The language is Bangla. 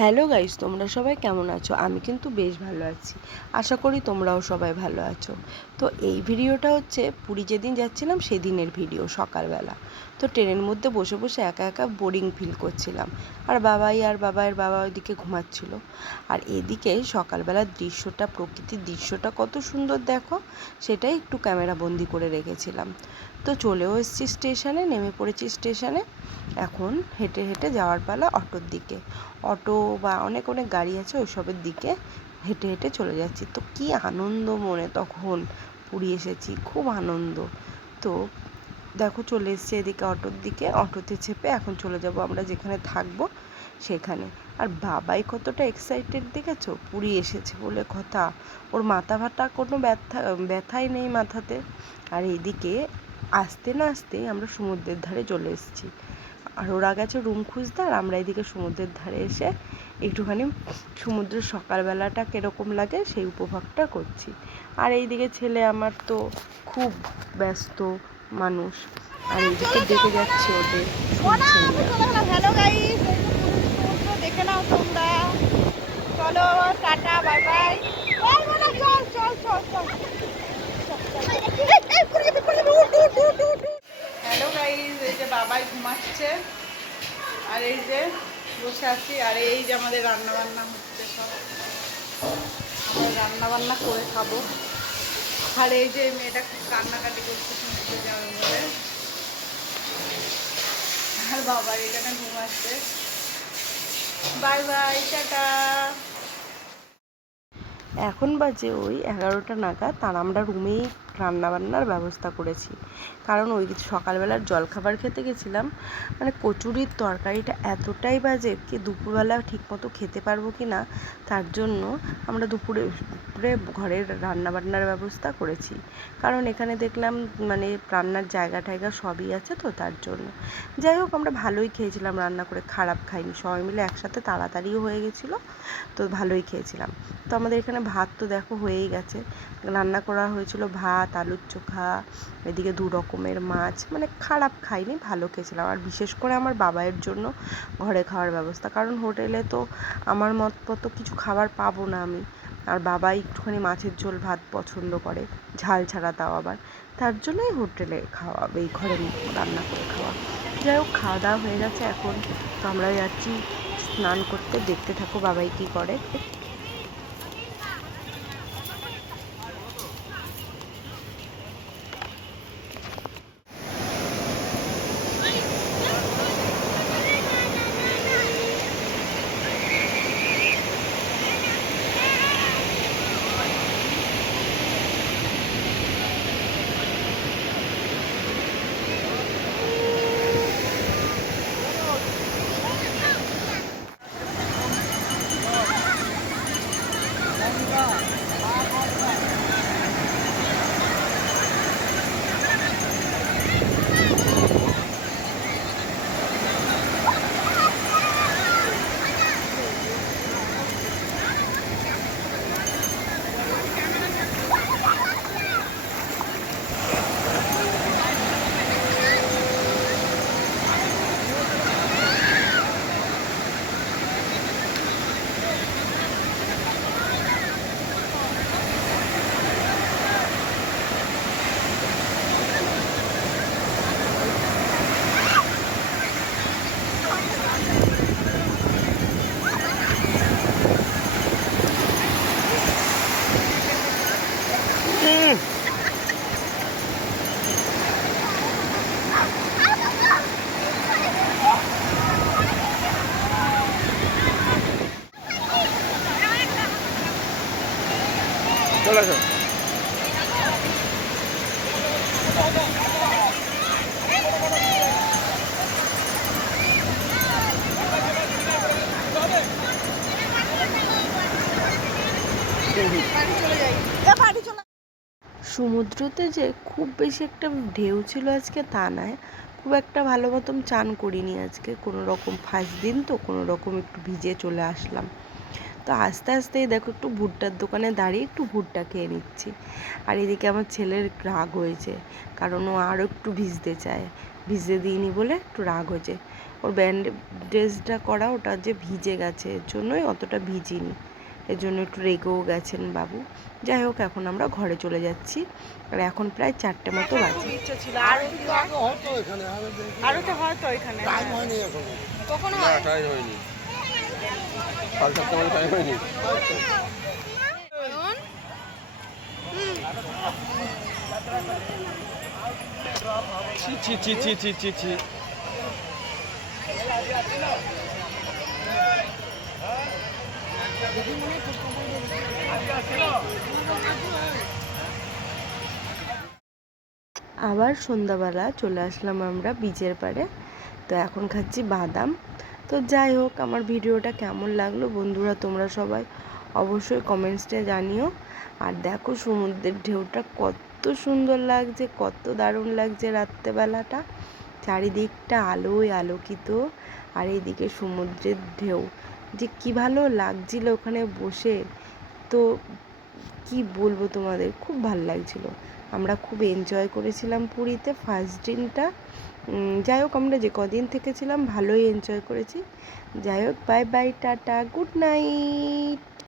হ্যালো গাইস, তোমরা সবাই কেমন আছো? আমি কিন্তু বেশ ভালো আছি। আশা করি তোমরাও সবাই ভালো আছো। তো এই ভিডিওটা হচ্ছে পুরী যেদিন যাচ্ছিলাম, সেদিনের ভিডিও সকালবেলা। তো ট্রেনের মধ্যে বসে বসে একা একা বোরিং ফিল করছিলাম। আর বাবাই আর বাবাইয়ের বাবা ওইদিকে ঘুমাচ্ছিল। আর এদিকে সকালবেলার দৃশ্যটা, প্রকৃতির দৃশ্যটা কত সুন্দর দেখো, সেটাই একটু ক্যামেরা বন্দি করে রেখেছিলাম। তো চলেও এসেছি স্টেশনে, নেমে পড়েছি স্টেশনে। এখন হেঁটে হেঁটে যাওয়ার পালা অটোর দিকে। অটো বা অনেক অনেক গাড়ি আছে ওইসবের দিকে হেঁটে হেঁটে চলে যাচ্ছি। তো কী আনন্দ মনে তখন পুরী এসেছি, খুব আনন্দ। তো দেখো চলে এসছে এদিকে অটোর দিকে, অটোতে চেপে এখন চলে যাব আমরা যেখানে থাকব সেখানে। আর বাবাই কতটা এক্সাইটেড দেখেছ? পুরী এসেছে বলে কথা। ওর মাথা ফাটা কোনো ব্যথা, ব্যথাই নেই মাথাতে। আর এদিকে আসতে না আসতেই আমরা সমুদ্রের ধারে চলে এসেছি। আর ওরা গেছে রুম খুঁজতে আর আমরা এদিকে সমুদ্রের ধারে এসে একটুখানি সমুদ্রের সকালবেলাটা কীরকম লাগে সেই উপভোগটা করছি। আর এইদিকে ছেলে আমার তো খুব ব্যস্ত মানুষ। আর এইদিকে দেখে যাচ্ছে ওদের হ্যালো গাইস দেখে নাও তোমরা। চলো টাটা বাই বাই চল চল চল চল হ্যালো গাইস এই যে বাবাই ঘুমাচ্ছে আর এই যে বসে আছি, আর এই যে আমাদের রান্না বান্না হচ্ছে সব। আমরা রান্না বান্না করে খাব। আর এই যে মেয়েটা খুব কান্নাকাটি করছে শুনতে যাবে বলে আর বাবা এখানে ঘুমাচ্ছে বাই বাই, টাটা। এখন বাজে ওই এগারোটা নাগাদ, আর আমরা রুমেই রান্নাবান্নার ব্যবস্থা করেছি। কারণ ওই সকালবেলার জলখাবার খেতে গেছিলাম মানে কচুরির তরকারিটা এতটাই বাজে কি দুপুরবেলা ঠিকমতো খেতে পারব কি না, তার জন্য আমরা দুপুরে দুপুরে ঘরের রান্নাবান্নার ব্যবস্থা করেছি। কারণ এখানে দেখলাম মানে রান্নার জায়গা টায়গা সবই আছে তো তার জন্য। যাই হোক, আমরা ভালোই খেয়েছিলাম, রান্না করে খারাপ খাইনি, সবাই মিলে একসাথে তাড়াতাড়িও হয়ে গেছিল, তো ভালোই খেয়েছিলাম। তো আমাদের এখানে ভাত তো দেখো হয়েই গেছে, রান্না করা হয়েছিল ভাত আলুর চোখা, এদিকে দু রকমের মাছ মানে খারাপ খাইনি, ভালো খেয়েছিলাম। আর বিশেষ করে আমার বাবাইয়ের জন্য ঘরে খাওয়ার ব্যবস্থা, কারণ হোটেলে তো আমার মত মতো কিছু খাবার পাবো না আমি। আর বাবা একটুখানি মাছের ঝোল, ভাত পছন্দ করে, ঝাল ছাড়া তাও আবার। তার জন্যই হোটেলে খাওয়া, এই ঘরে রান্না করে খাওয়া। যাই হোক খাওয়া দাওয়া হয়ে গেছে এখন। তো আমরা যাচ্ছি স্নান করতে। দেখতে থাকো বাবাই কী করে। চলে আসো। সমুদ্রতে যে খুব বেশি একটা ঢেউ ছিল আজকে তা নয়। খুব একটা ভালো মতন চান করিনি আজকে। কোনো রকম ফার্স্ট দিন তো কোনো রকম একটু ভিজে চলে আসলাম। তো আস্তে আস্তেই দেখো একটু ভুট্টার দোকানে দাঁড়িয়ে একটু ভুট্টা খেয়ে নিচ্ছি। আর এদিকে আমার ছেলের রাগ হয়েছে কারণ ও আরও একটু ভিজতে চায়। ভিজতে দিইনি বলে একটু রাগ হয়েছে। ওর ব্যান্ডেজটা করা ওটা যে ভিজে গেছে এর জন্যই অতটা ভিজিনি। এর জন্য একটু রেগেও গেছেন বাবু। যাই হোক এখন আমরা ঘরে চলে যাচ্ছি। আর এখন প্রায় চারটে মতো বাজে। খুব ইচ্ছা ছিল আরও হতো এখানে আরও দেখি আরও তো হয়তো এখনও কখনো হয়নি। আবার সন্ধ্যাবেলা চলে আসলাম আমরা বীজের পাড়ে। তো এখন খাচ্ছি বাদাম। তো যাই হোক, আমার ভিডিওটা কেমন লাগল বন্ধুরা তোমরা সবাই অবশ্যই কমেন্টসটা জানিও। আর দেখো সমুদ্রের ঢেউটা কত সুন্দর লাগছে, কত দারুণ লাগছে রাত্রেবেলাটা। চারিদিকটা আলোয় আলোকিত। আর এইদিকে সমুদ্রের ঢেউ, যে কী ভালো লাগছিল ওখানে বসে। তো কি বলব তোমাদের, খুব ভালো লাগছিল। আমরা খুব এনজয় করেছিলাম পুরীতে ফার্স্ট দিনটা। যাই হোক, আমরা যে কদিন থেকে ছিলাম, ভালোই এনজয় করেছি। যাই হোক bye bye tata good night